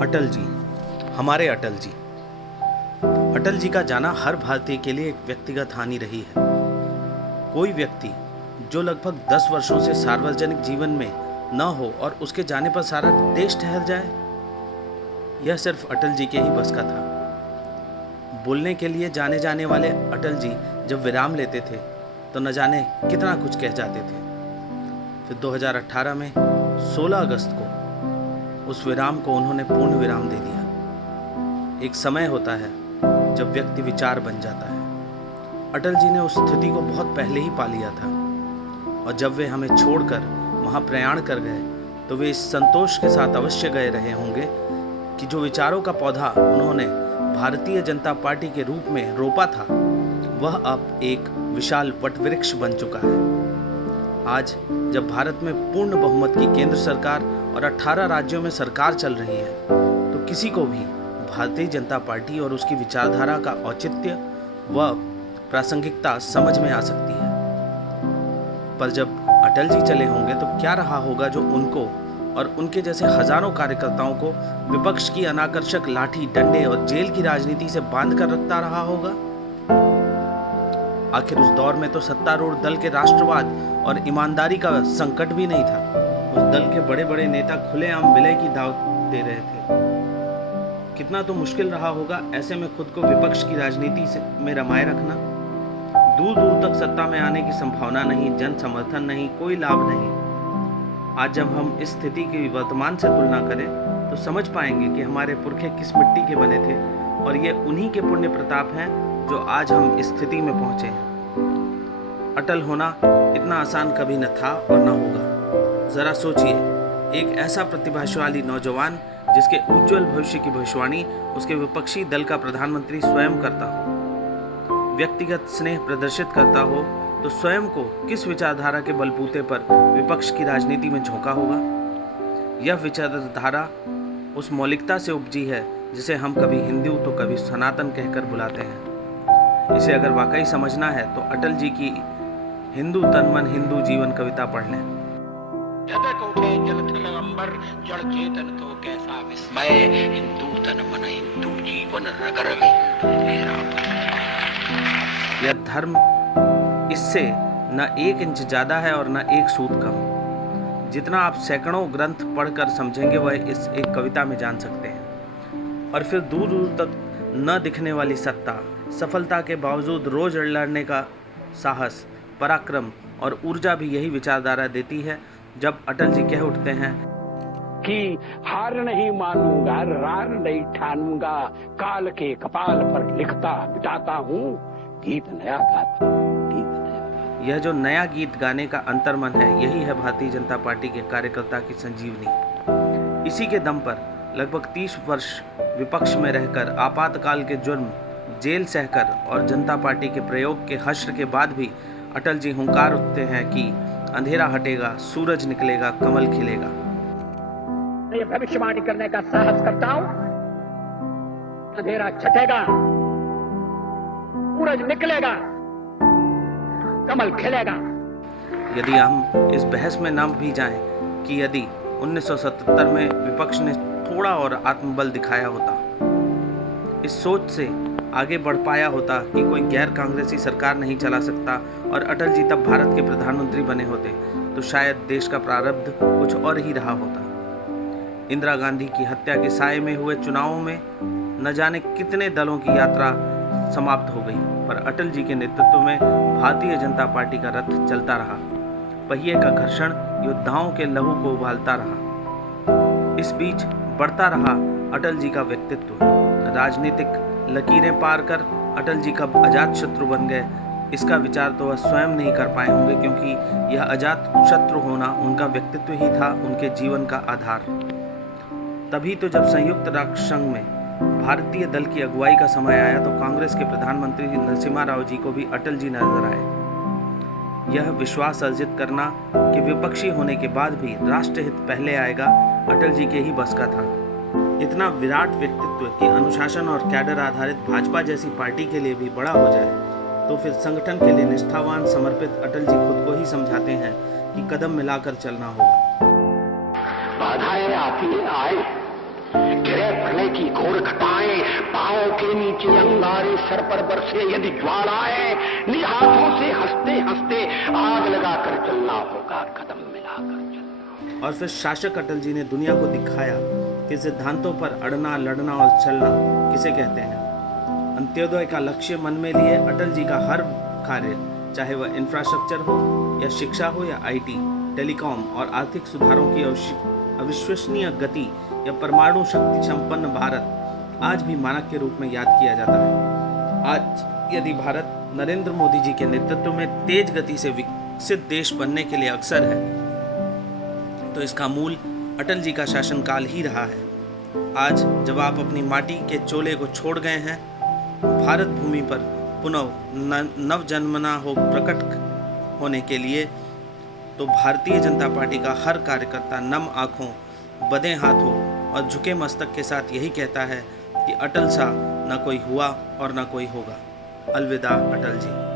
अटल जी, हमारे अटल जी। अटल जी का जाना हर भारतीय के लिए एक व्यक्तिगत हानि रही है। कोई व्यक्ति जो लगभग 10 वर्षों से सार्वजनिक जीवन में न हो और उसके जाने पर सारा देश ठहर जाए, यह सिर्फ अटल जी के ही बस का था। बोलने के लिए जाने जाने वाले अटल जी जब विराम लेते थे तो न जाने कितना कुछ कह जाते थे। फिर 2018 में 16 अगस्त को उस विराम को उन्होंने पूर्ण विराम दे दिया। एक समय होता है जब व्यक्ति विचार बन जाता है। अटल जी ने उस स्थिति को बहुत पहले ही पा लिया था और जब वे हमें छोड़कर वहां प्रयाण कर गए तो वे इस संतोष के साथ अवश्य गए रहे होंगे कि जो विचारों का पौधा उन्होंने भारतीय जनता पार्टी के रूप में रोपा था वह अब एक विशाल वटवृक्ष बन चुका है। आज जब भारत में पूर्ण बहुमत की केंद्र सरकार और 18 राज्यों में सरकार चल रही है तो किसी को भी भारतीय जनता पार्टी और उसकी विचारधारा का औचित्य व प्रासंगिकता समझ में आ सकती है। पर जब अटल जी चले होंगे तो क्या रहा होगा जो उनको और उनके जैसे हजारों कार्यकर्ताओं को विपक्ष की अनाकर्षक लाठी, डंडे और जेल की राजनीति से बांध कर रखता रहा होगा। आखिर उस दौर में तो सत्तारूढ़ दल के राष्ट्रवाद और ईमानदारी का संकट भी नहीं था। उस दल के बड़े बड़े नेता खुलेआम विलय की दावत दे रहे थे। कितना तो मुश्किल रहा होगा ऐसे में खुद को विपक्ष की राजनीति में रमाए रखना। दूर दूर तक सत्ता में आने की संभावना नहीं, जन समर्थन नहीं, कोई लाभ नहीं। आज जब हम इस स्थिति की वर्तमान से तुलना करें तो समझ पाएंगे कि हमारे पुरखे किस मिट्टी के बने थे और ये उन्हीं के पुण्य प्रताप हैं जो आज हम इस स्थिति में पहुंचे हैं। अटल होना इतना आसान कभी न था और न होगा। जरा सोचिए, एक ऐसा प्रतिभाशाली नौजवान जिसके उज्जवल भविष्य की भविष्यवाणी उसके विपक्षी दल का प्रधानमंत्री स्वयं करता हो, व्यक्तिगत स्नेह प्रदर्शित करता हो, तो स्वयं को किस विचारधारा के बलबूते पर विपक्ष की राजनीति में झोंका होगा। यह विचारधारा उस मौलिकता से उपजी है जिसे हम कभी हिंदू तो कभी सनातन कहकर बुलाते हैं। इसे अगर वाकई समझना है तो अटल जी की हिंदू तन मन हिंदू जीवन कविता पढ़ लें। जगत उठे जलथल अंबर, जड़ चेतन तो कैसा विस्मय, हिंदू तन मन हिंदू जीवन रग रगे मेरा। यह धर्म इससे न 1 इंच ज्यादा है और न 1 सूत कम। जितना आप सैकड़ों ग्रंथ पढ़कर समझेंगे वह इस एक कविता में जान सकते हैं। और फिर दूर दूर तक न दिखने वाली सत्ता, सफलता के बावजूद रोज लड़ने का साहस, पराक्रम और ऊर्जा भी यही विचारधारा देती है जब अटल जी कह उठते हैं कि हार नहीं मानूंगा, रार नहीं ठानूंगा, काल के कपाल पर लिखता बिताता हूँ, गीत नया गाता, गीत नया। यह जो नया गीत गाने का अंतर्मन है यही है भारतीय जनता पार्टी के कार्यकर्ता की संजीवनी। इसी के दम पर लगभग 30 वर्ष विपक्ष में रहकर, आपातकाल के जुर्म, जेल सहकर और जनता पार्टी के प्रयोग के हश्र के बाद भी अटल जी हुंकार उठते हैं कि अंधेरा हटेगा, सूरज निकलेगा, कमल खिलेगा। ये भविष्यवाणी करने का साहस करता हूं, अंधेरा छटेगा, सूरज निकलेगा, कमल खिलेगा। यदि हम इस बहस में न भी जाएं कि यदि 1977 में विपक्ष ने थोड़ा और आत्मबल दिखाया होता, इस सोच से आगे बढ़ पाया होता कि कोई गैर कांग्रेसी सरकार नहीं चला सकता और अटल जी तब भारत के प्रधानमंत्री बने होते, तो शायद देश का प्रारब्ध कुछ और ही रहा होता। इंदिरा गांधी की हत्या के साए में हुए चुनावों में न जाने कितने दलों की यात्रा समाप्त हो गई, पर अटल जी के नेतृत्व में भारतीय जनता पार्टी का रथ चलता रहा। पहिए का घर्षण योद्धाओं के लहू को उबालता रहा। इस बीच बढ़ता रहा अटल जी का व्यक्तित्व। राजनीतिक लकीरें पार कर अटल जी कब अजात शत्रु बन गए, इसका विचार तो वह स्वयं नहीं कर पाए होंगे, क्योंकि यह अजात शत्रु होना उनका व्यक्तित्व ही था, उनके जीवन का आधार। तभी तो जब संयुक्त राष्ट्र संघ में भारतीय दल की अगुवाई का समय आया तो कांग्रेस के प्रधानमंत्री नरसिम्हा राव जी को भी अटल जी नजर आए। यह विश्वास अर्जित करना कि विपक्षी होने के बाद भी राष्ट्रहित पहले आएगा, अटल जी के ही बस का था। इतना विराट व्यक्तित्व कि अनुशासन और कैडर आधारित भाजपा जैसी पार्टी के लिए भी बड़ा हो जाए, तो फिर संगठन के लिए निष्ठावान समर्पित अटल जी खुद को ही समझाते हैं कि कदम मिलाकर चलना होगा। बाधाएं आती आए, गिरे की घोर घटाएं, पांव के नीचे अंगारे, सर पर बरसे यदि ज्वालाएं, निज हाथों से हंसते हंसते आग लगाकर चलना होगा, कदम मिलाकर चलना। और फिर शासक अटल जी ने दुनिया को दिखाया कि सिद्धांतों पर अड़ना, लड़ना और चलना किसे कहते हैं। अंत्योदय का लक्ष्य मन में लिए अटल जी का हर कार्य, चाहे वह इंफ्रास्ट्रक्चर हो या शिक्षा हो या आईटी, टेलीकॉम और आर्थिक सुधारों की अविश्वसनीय गति या परमाणु शक्ति संपन्न भारत, आज भी मानक के रूप में याद किया जाता है। आज यदि भारत नरेंद्र मोदी जी के नेतृत्व में तेज गति से विकसित देश बनने के लिए अग्रसर है, तो इसका मूल अटल जी का शासनकाल ही रहा है। आज जब आप अपनी माटी के चोले को छोड़ गए हैं, भारत भूमि पर पुनः नवजन्मना हो प्रकट होने के लिए, तो भारतीय जनता पार्टी का हर कार्यकर्ता नम आंखों, बंधे हाथों और झुके मस्तक के साथ यही कहता है कि अटल सा न कोई हुआ और न कोई होगा। अलविदा अटल जी।